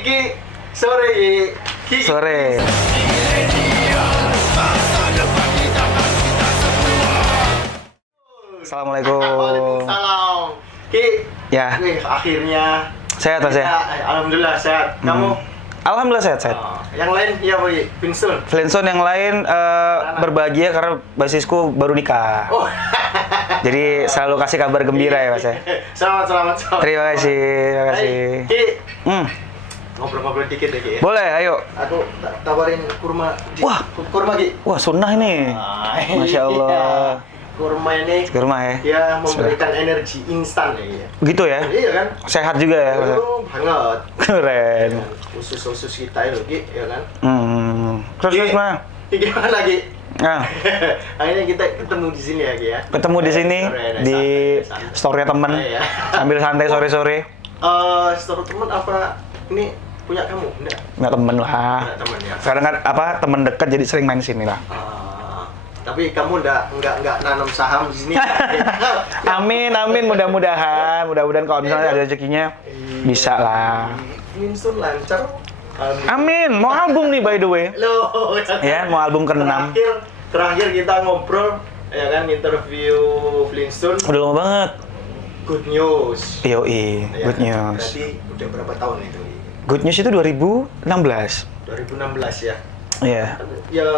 Ki. Sore Ki. Sore. Assalamualaikum. Waalaikumsalam. Ki. Ya. Wih, akhirnya. Sehat Mas ya? Alhamdulillah sehat. Kamu? Alhamdulillah sehat. Yang lain ya Pak Vincent. Flintstone yang lain berbahagia karena basisku baru nikah. Oh. Jadi selalu kasih kabar gembira ya Mas ya. Selamat. Terima kasih. Ki. Hmm. Ngobrol-ngobrol dikit ya Ki. Boleh, ayo. Aku tawarin kurma. Wah. Kurma Ki. Wah, sunnah ini. Masya Allah. Kurma ini. Kurma ya. Dia memberikan energi instan ya. Gitu ya? Iya kan? Sehat juga ya Mas ya? Banget. Keren. Khusus kita itu Ki, ya kan? Terus mana? Gimana lagi? Nah, Akhirnya kita ketemu di sini ya Ki ya. ketemu di sini di store-nya temen Iya. sambil santai sore-sore. Store teman apa ini punya kamu? Enggak. Nggak temen lah. Enggak teman ya. Sekarang kan temen dekat jadi sering main sini lah. Tapi kamu enggak nanam saham di sini. Amin, mudah-mudahan kalau misalnya ada rezekinya bisa lah. Winston lancar. Amin, mau album nih by the way. Loh, Ya, mau album ke-6. Terakhir kita ngobrol ya kan interview Flintstone. Udah lama banget. Good news. Yoi, Ya good kan? news. Berarti udah berapa tahun itu? Good news itu 2016. 2016 ya. Iya. Ya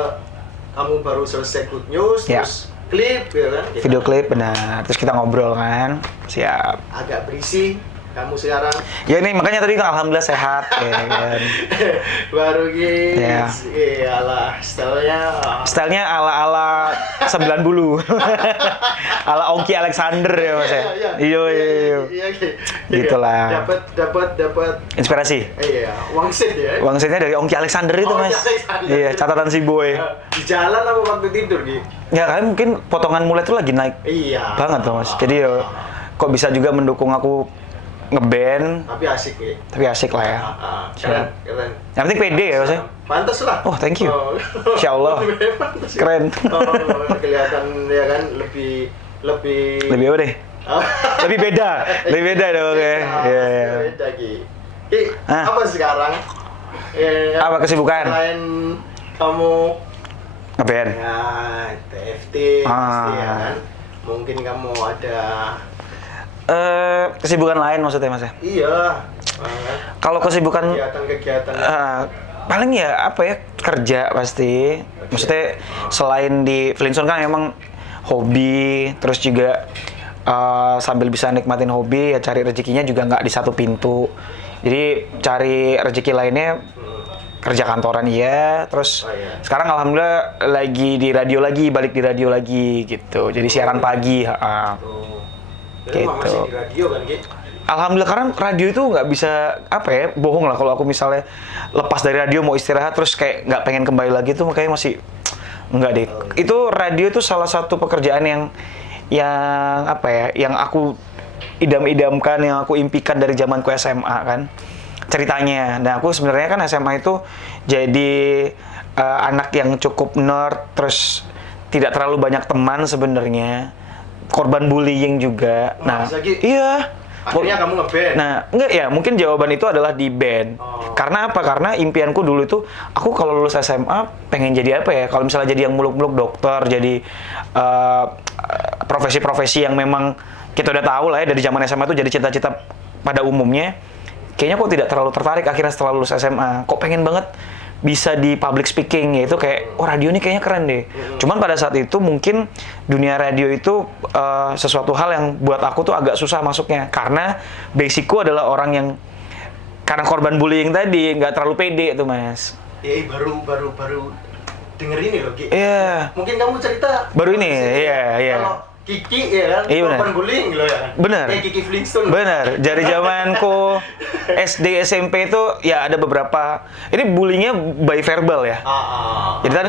kamu baru selesai good news, Ya. terus klip ya kan? Video klip benar. Terus kita ngobrol kan. Siap. Agak berisi kamu sekarang. Ya ini makanya tadi kan alhamdulillah sehat ya kan. Baru guys. Ya. Iyalah, Stylenya ala-ala 9 bulu. Ala Ongki Alexander ya Mas ya. Iya. Iya. Gitulah. Dapat Inspirasi. iya, wangsit ya. Wangsitnya dari Ongki Alexander itu Mas. Ongki Alexander. Iya, catatan si boy. Di jalan apa waktu tidur Ki? Ya kalian mungkin potongan mulai itu lagi naik Iya. banget tuh Mas. Jadi ya kok bisa juga mendukung aku ngeband, Tapi asik ya. tapi asik lah ya. Keren. Yang penting pede ya Mas ya. Pantes lah. Oh, thank you. Insya Allah. Pantes. Keren. Kelihatan ya kan lebih Lebih apa deh? Lebih beda dong ya. Iya. Beda Ki. Ki, Hah? apa sekarang? Apa kesibukan? Selain kamu Ngeband. ya TFT pasti ya kan. Mungkin kamu ada Kesibukan lain maksudnya Mas ya? iya. Kalau kesibukan Kegiatan paling ya apa ya, kerja pasti. Maksudnya selain di Flintstone kan emang hobi, terus juga sambil bisa nikmatin hobi ya cari rezekinya juga nggak di satu pintu. Jadi cari rezeki lainnya kerja kantoran iya, terus sekarang alhamdulillah lagi di radio lagi, balik di radio lagi gitu. Jadi siaran pagi. Jadi Gitu. masih di radio kan Ki? Alhamdulillah karena radio itu nggak bisa apa ya, bohong lah kalau aku misalnya lepas dari radio mau istirahat terus kayak nggak pengen kembali lagi tuh makanya masih nggak deh. Itu radio itu salah satu pekerjaan yang apa ya, yang aku idam-idamkan, yang aku impikan dari zamanku SMA kan ceritanya. Nah aku sebenarnya kan SMA itu jadi anak yang cukup nerd, terus tidak terlalu banyak teman sebenarnya. Korban bullying juga. Nah, iya. Akhirnya kamu ngeband. Nah, enggak ya, mungkin jawaban itu adalah di band. Karena apa? Karena impianku dulu itu, aku kalau lulus SMA pengen jadi apa ya? Kalau misalnya jadi yang muluk-muluk dokter, jadi profesi-profesi yang memang kita udah tahu lah ya dari zaman SMA itu jadi cita-cita pada umumnya. Kayaknya kok tidak terlalu tertarik akhirnya setelah lulus SMA. Kok pengen banget bisa di public speaking, yaitu kayak radio ini kayaknya keren deh. Cuman pada saat itu mungkin dunia radio itu sesuatu hal yang buat aku tuh agak susah masuknya karena basicku adalah orang yang karena korban bullying tadi nggak terlalu pede tuh Mas. Baru denger ini loh Ki. Iya. Mungkin kamu cerita Baru ini, iya. Kalau Kiki ya kan, Iya, benar. korban bullying loh ya. Benar. Kayak Kiki Flintstone. Bener, dari zamanku SD SMP itu ya ada beberapa, ini bullyingnya by verbal ya. Jadi kan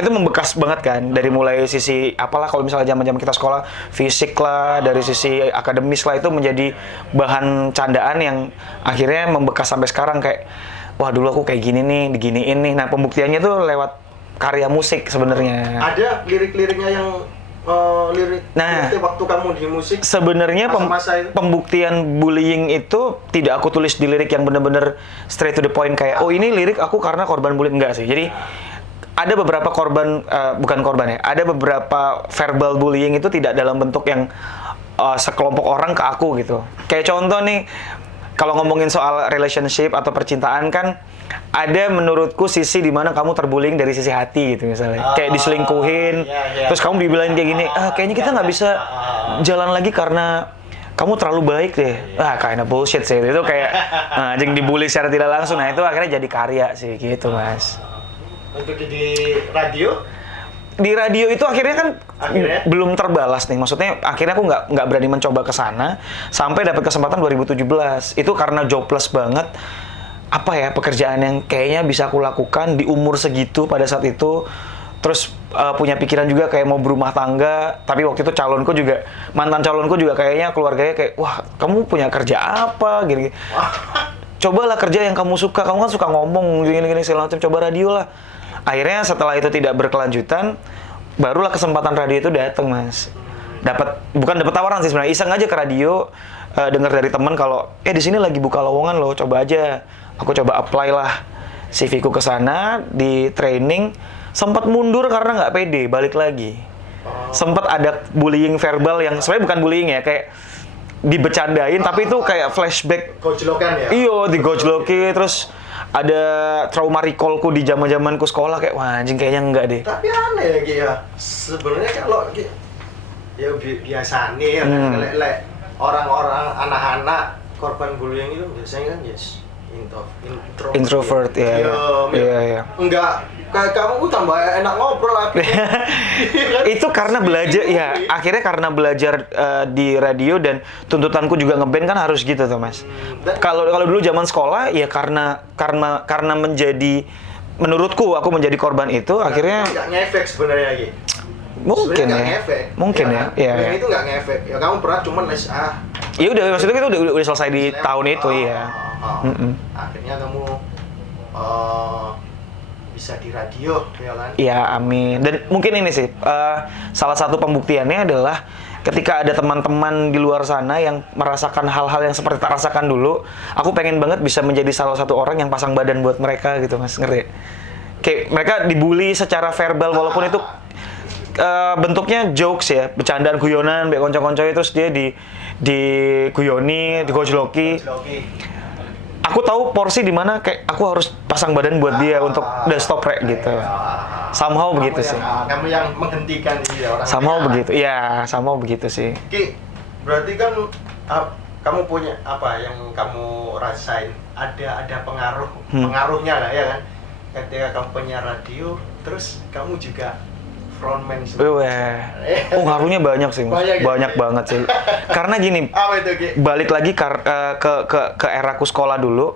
itu membekas banget kan, dari mulai sisi apalah kalau misalnya zaman-zaman kita sekolah fisik lah, dari sisi akademis lah itu menjadi bahan candaan yang akhirnya membekas sampai sekarang kayak wah dulu aku kayak gini nih, diginiin nih. Nah pembuktiannya tuh lewat karya musik sebenarnya. Ada lirik-liriknya yang lirik Nah, waktu kamu di musik? Sebenarnya Masa-masa itu? pembuktian bullying itu tidak aku tulis di lirik yang bener-bener straight to the point kayak oh ini lirik aku karena korban bullying, enggak sih. Jadi ada beberapa korban bukan korban ya, ada beberapa verbal bullying itu tidak dalam bentuk yang sekelompok orang ke aku gitu. Kayak contoh nih, kalau ngomongin soal relationship atau percintaan kan ada menurutku sisi di mana kamu terbullying dari sisi hati gitu misalnya. Kayak diselingkuhin, terus kamu dibilangin kayak gini, kayaknya kita nggak bisa jalan lagi karena kamu terlalu baik deh. Kinda bullshit sih. Itu kayak anjing dibully secara tidak langsung. Nah, itu akhirnya jadi karya sih gitu, Mas. Untuk di radio? Di radio itu akhirnya kan belum terbalas nih. Maksudnya akhirnya aku nggak berani mencoba ke sana sampai dapat kesempatan 2017. Itu karena jobless banget. Apa ya pekerjaan yang kayaknya bisa aku lakukan di umur segitu pada saat itu. Terus punya pikiran juga kayak mau berumah tangga. Tapi waktu itu mantan calonku juga kayaknya keluarganya kayak wah kamu punya kerja apa gini. Cobalah kerja yang kamu suka. Kamu kan suka ngomong gini-gini segala macam. Coba radio lah. Akhirnya setelah itu tidak berkelanjutan, barulah kesempatan radio itu datang, Mas. Bukan dapat tawaran sih sebenarnya, iseng aja ke radio, dengar dari teman kalau di sini lagi buka lowongan loh, coba aja. Aku coba apply lah CV ku ke sana, di training, sempat mundur karena nggak pede, balik lagi. Sempat ada bullying verbal yang sebenarnya bukan bullying ya, kayak dibecandain, tapi itu kayak flashback. Gojlokan ya? Iya, digojloki, terus ada trauma recallku di zaman-zamanku sekolah kayak wah anjing kayaknya enggak deh. Tapi aneh ya Ki ya. Sebenarnya kalau ya biasa nih ya kan orang-orang anak-anak korban bullying itu biasanya kan introvert ya. Iya. Enggak kayak kamu tambah enak ngobrol lagi. Itu karena belajar ya, akhirnya karena belajar di radio dan tuntutanku juga ngeband kan harus gitu tuh, Mas. Kalau dulu zaman sekolah ya karena menjadi menurutku aku menjadi korban itu akhirnya nggak ngefek sebenarnya Ki. Mungkin ya. Mungkin ya. Iya. Itu nggak ngefek. Ya kamu berat cuman Ya udah maksudnya itu udah selesai di tahun itu ya. Akhirnya kamu bisa di radio, ya kan? Iya, amin. Dan mungkin ini sih, salah satu pembuktiannya adalah ketika ada teman-teman di luar sana yang merasakan hal-hal yang seperti tak rasakan dulu, aku pengen banget bisa menjadi salah satu orang yang pasang badan buat mereka gitu, Mas. Ngerti? Kayak mereka dibully secara verbal, walaupun itu bentuknya jokes ya, bercandaan guyonan, baik konco-konco terus dia diguyoni, digojloki. Aku tahu porsi di mana kayak aku harus pasang badan buat dia untuk udah stop rek gitu. Somehow begitu sih. Kamu yang menghentikan dia orang. Somehow begitu. Iya, somehow begitu sih. Ki, berarti kan kamu punya apa yang kamu rasain? Ada pengaruhnya lah ya kan? Ketika kamu punya radio, terus kamu juga frontman sebenarnya. Ngaruhnya banyak sih, Mas. Banyak banget sih. Karena gini, balik lagi ke eraku sekolah dulu.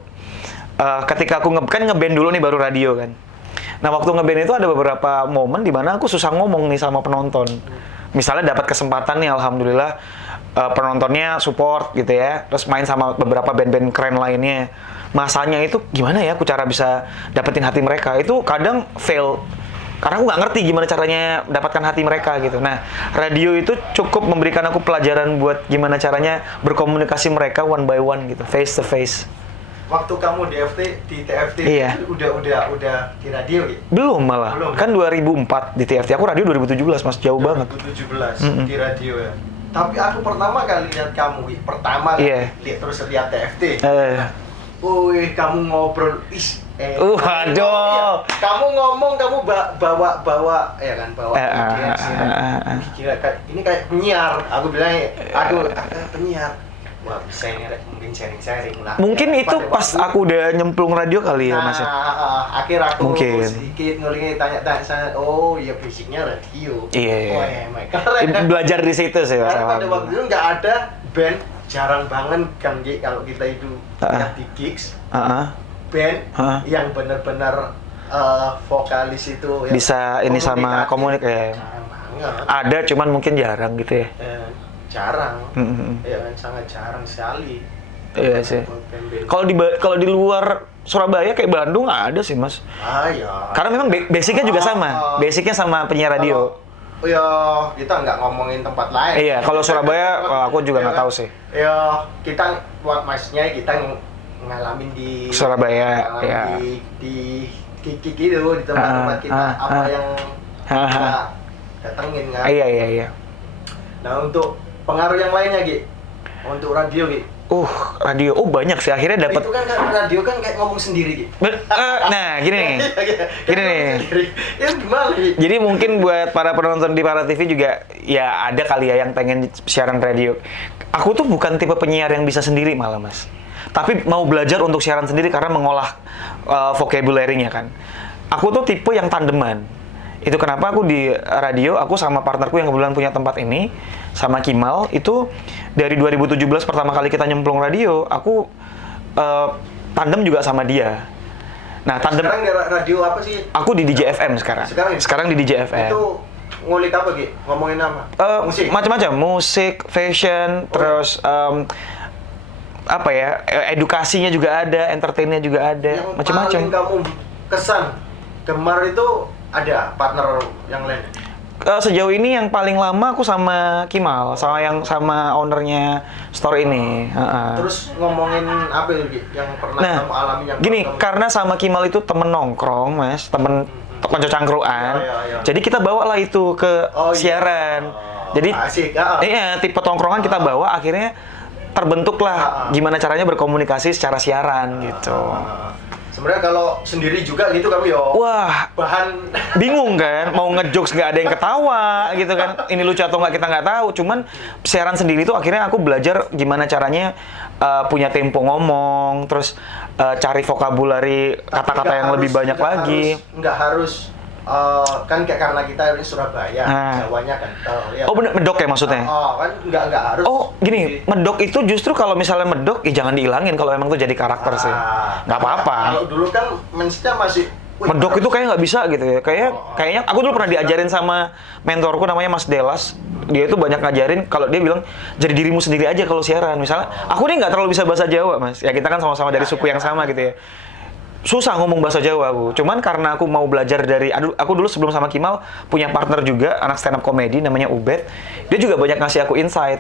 Ketika aku ngeband dulu nih baru radio kan. Nah, waktu ngeband itu ada beberapa momen di mana aku susah ngomong nih sama penonton. Misalnya dapat kesempatan nih alhamdulillah penontonnya support gitu ya. Terus main sama beberapa band-band keren lainnya. Masanya itu gimana ya aku cara bisa dapetin hati mereka? Itu kadang fail. Karena aku nggak ngerti gimana caranya dapatkan hati mereka gitu. Nah, radio itu cukup memberikan aku pelajaran buat gimana caranya berkomunikasi mereka one by one gitu, face to face. Waktu kamu di TFT iya. udah di radio gitu? Belum malah. Belum, kan 2004 di TFT. Aku radio 2017, Mas, jauh banget. 2017 di radio ya. Tapi aku pertama kali lihat kamu, lihat terus lihat TFT. Wih, kamu ngobrol, aduh. Kamu ngomong, kamu bawa ya kan, bawa ini kayak penyiar. Aku bilang, aduh, penyiar. Wah, bisa ini mungkin sharing-sharing lah. Mungkin ya, itu pas aku udah nyemplung radio kali ya, Mas. Akhir aku mungkin sedikit ngulingi tanya-tanya sana. Oh, iya basicnya radio. Iya. Oh, keren. Belajar di situ sih, Mas. Karena pada waktu itu nggak ada band, jarang banget kan kalau kita itu lihat di gigs. Band yang benar-benar vokalis itu yang bisa ini sama komunikasi. Ada, cuman mungkin jarang gitu ya. Jarang, ya kan sangat jarang sekali. Iya sih. Kalau di luar Surabaya kayak Bandung nggak ada sih, Mas. Ya. Karena memang basicnya juga sama, basicnya sama penyiar radio. ya kita nggak ngomongin tempat lain. Iya, kalau Surabaya aku juga nggak tahu sih. Ya kita maksudnya kita ngalamin di Surabaya, ya. di kiki gitu di tempat-tempat kita apa yang kita datengin kan. Iya. Nah untuk pengaruh yang lainnya Gi, untuk radio Gi. Radio. Banyak sih akhirnya dapat. Itu kan radio kan kayak ngomong sendiri Gi. Nah, gini nih. Ya gimana Gi? Jadi mungkin buat para penonton di Para TV juga ya ada kali ya yang pengen siaran radio. Aku tuh bukan tipe penyiar yang bisa sendiri malah, Mas. Tapi mau belajar untuk siaran sendiri karena mengolah vocabulary-nya kan. Aku tuh tipe yang tandeman. Itu kenapa aku di radio, aku sama partnerku yang kebetulan punya tempat ini, sama Kimal, itu dari 2017 pertama kali kita nyemplung radio, aku tandem juga sama dia. Nah, tandem. Sekarang radio apa sih? Aku di DJ FM sekarang. Sekarang di DJ FM. Itu ngulik apa Gi? Ngomongin apa? Musik? Macam-macam, musik, fashion, terus apa ya, edukasinya juga ada, entertainnya juga ada, macam-macam. Yang paling kamu kesan gemar itu ada partner yang lain? Sejauh ini yang paling lama aku sama Kimal, sama ownernya store ini. Terus ngomongin apa itu yang pernah kamu alami yang gini, karena sama Kimal itu temen nongkrong, Mas, temen konco cangkruan. Jadi kita bawa lah itu ke siaran. Jadi asik, iya, tipe tongkrongan kita bawa, akhirnya terbentuklah gimana caranya berkomunikasi secara siaran gitu. Sebenarnya kalau sendiri juga gitu kami wah, bahan bingung kan, mau ngejokes nggak ada yang ketawa gitu kan, ini lucu atau nggak kita nggak tahu. Cuman siaran sendiri itu akhirnya aku belajar gimana caranya punya tempo ngomong, terus cari vocabulary kata-kata yang lebih banyak lagi. Nggak harus kan kayak karena kita ini Surabaya, Jawanya kan. Bener, medok ya maksudnya? Kan nggak harus. Gini, medok itu justru kalau misalnya medok, jangan dihilangin kalau emang itu jadi karakter sih. Nggak apa-apa. Kalau dulu kan mindset masih medok itu kayak nggak bisa gitu ya. Kayaknya aku dulu pernah diajarin sama mentorku namanya Mas Delas. Dia itu banyak ngajarin kalau dia bilang jadi dirimu sendiri aja kalau siaran. Misalnya, aku nih nggak terlalu bisa bahasa Jawa, Mas. Ya kita kan sama-sama dari suku yang sama gitu ya. Susah ngomong bahasa Jawa aku. Cuman karena aku mau belajar dari aku dulu sebelum sama Kimal punya partner juga anak stand up comedy namanya Ubed. Dia juga banyak ngasih aku insight.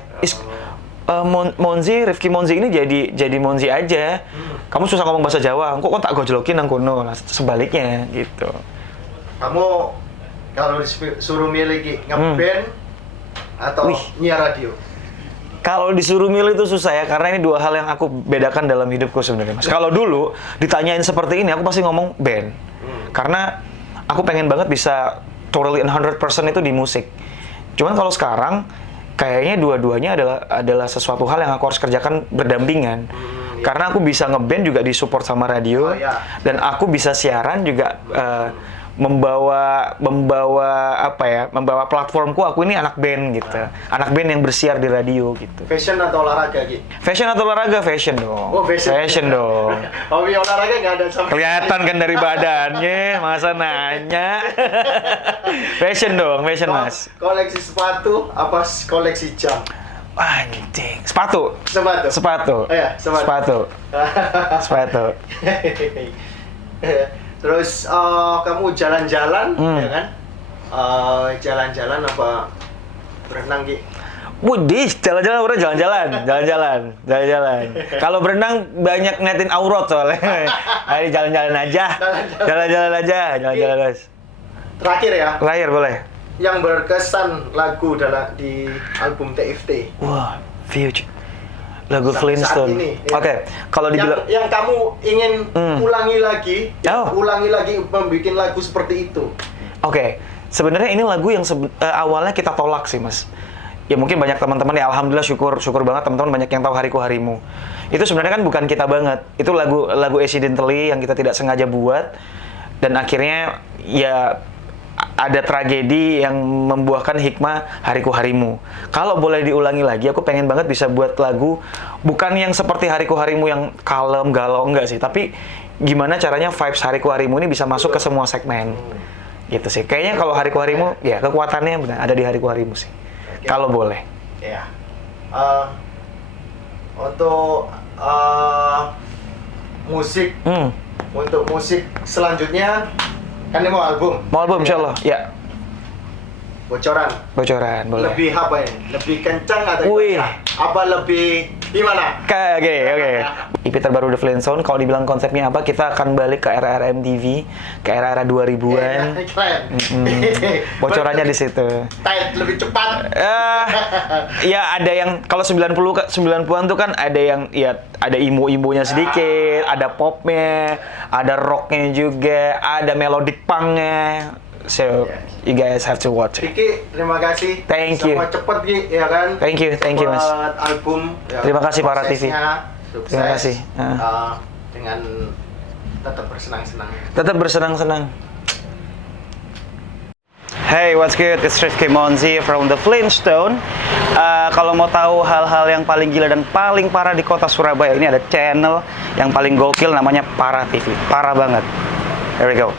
Monzi, Rifki Monzi ini jadi Monzi aja. Kamu susah ngomong bahasa Jawa. Kok tak gojlokin nang kono. Nah, sebaliknya gitu. Kamu kalau disuruh milih ngeband atau nyiar radio? Kalau disuruh milih itu susah ya, karena ini dua hal yang aku bedakan dalam hidupku sebenarnya, Mas. Kalau dulu ditanyain seperti ini, aku pasti ngomong band. Karena aku pengen banget bisa totally 100% itu di musik. Cuman kalau sekarang, kayaknya dua-duanya adalah sesuatu hal yang aku harus kerjakan berdampingan. Karena aku bisa ngeband juga disupport sama radio, dan aku bisa siaran juga membawa platformku, aku ini anak band gitu. Anak band yang bersiar di radio gitu. Fashion atau olahraga gitu? Fashion atau olahraga? Fashion dong. Fashion dong. Hobi olahraga nggak ada sama. Kelihatan kan dari badannya, masa nanya. Fashion dong, fashion Mas. Koleksi sepatu apa koleksi jam? Anjing. Sepatu. Iya, sepatu. Terus kamu jalan-jalan, ya kan? Jalan-jalan apa berenang Ki? Wudih, jalan-jalan. Kalau berenang banyak ngeliatin aurat soalnya. Ayo jalan-jalan aja. Guys. Terakhir boleh. Yang berkesan lagu di album TFT. Wah, Future. Lagu Flintstone. Oke, kalau dibilang yang kamu ingin ulangi lagi membuat lagu seperti itu. Oke, sebenarnya ini lagu yang awalnya kita tolak sih, Mas. Ya mungkin banyak teman-teman ya, alhamdulillah syukur banget teman-teman banyak yang tahu Hariku Harimu. Itu sebenarnya kan bukan kita banget. Itu lagu accidentally yang kita tidak sengaja buat, dan akhirnya ya ada tragedi yang membuahkan hikmah Hariku Harimu. Kalau boleh diulangi lagi, aku pengen banget bisa buat lagu bukan yang seperti Hariku Harimu yang kalem, galau, enggak sih. Tapi gimana caranya vibes Hariku Harimu ini bisa masuk ke semua segmen. Gitu sih. Kayaknya kalau Hariku Harimu, ya kekuatannya benar ada di Hariku Harimu sih. Kalau boleh. Ya. Untuk musik, untuk musik selanjutnya kan ini mau album. Insya Allah, ya. Bocoran, boleh. Lebih apa ya? Lebih kencang atau Wih. apa lebih gimana? Oke. IP terbaru The Flintstone, kalau dibilang konsepnya apa, kita akan balik ke era-era MTV, ke era-era 2000-an. Keren. Bocorannya di situ. Tight, lebih cepat. Ya ada yang kalau 90-an tuh kan ada yang ya ada imo-imonya sedikit, ada popnya, ada rocknya juga, ada melodic punknya. So you guys have to watch it. Riki, terima kasih. Thank you. Sama cepet Ki, ya kan? Thank you Mas. Cepet album. Ya, Terima kasih, Para TV. prosesnya sukses, Terima kasih. dengan tetap bersenang-senang. Tetap bersenang-senang. Hey, what's good? It's Rifki Monzi from The Flintstone. Kalau mau tahu hal-hal yang paling gila dan paling parah di kota Surabaya, ini ada channel yang paling gokil namanya Para TV. Parah banget. Here we go.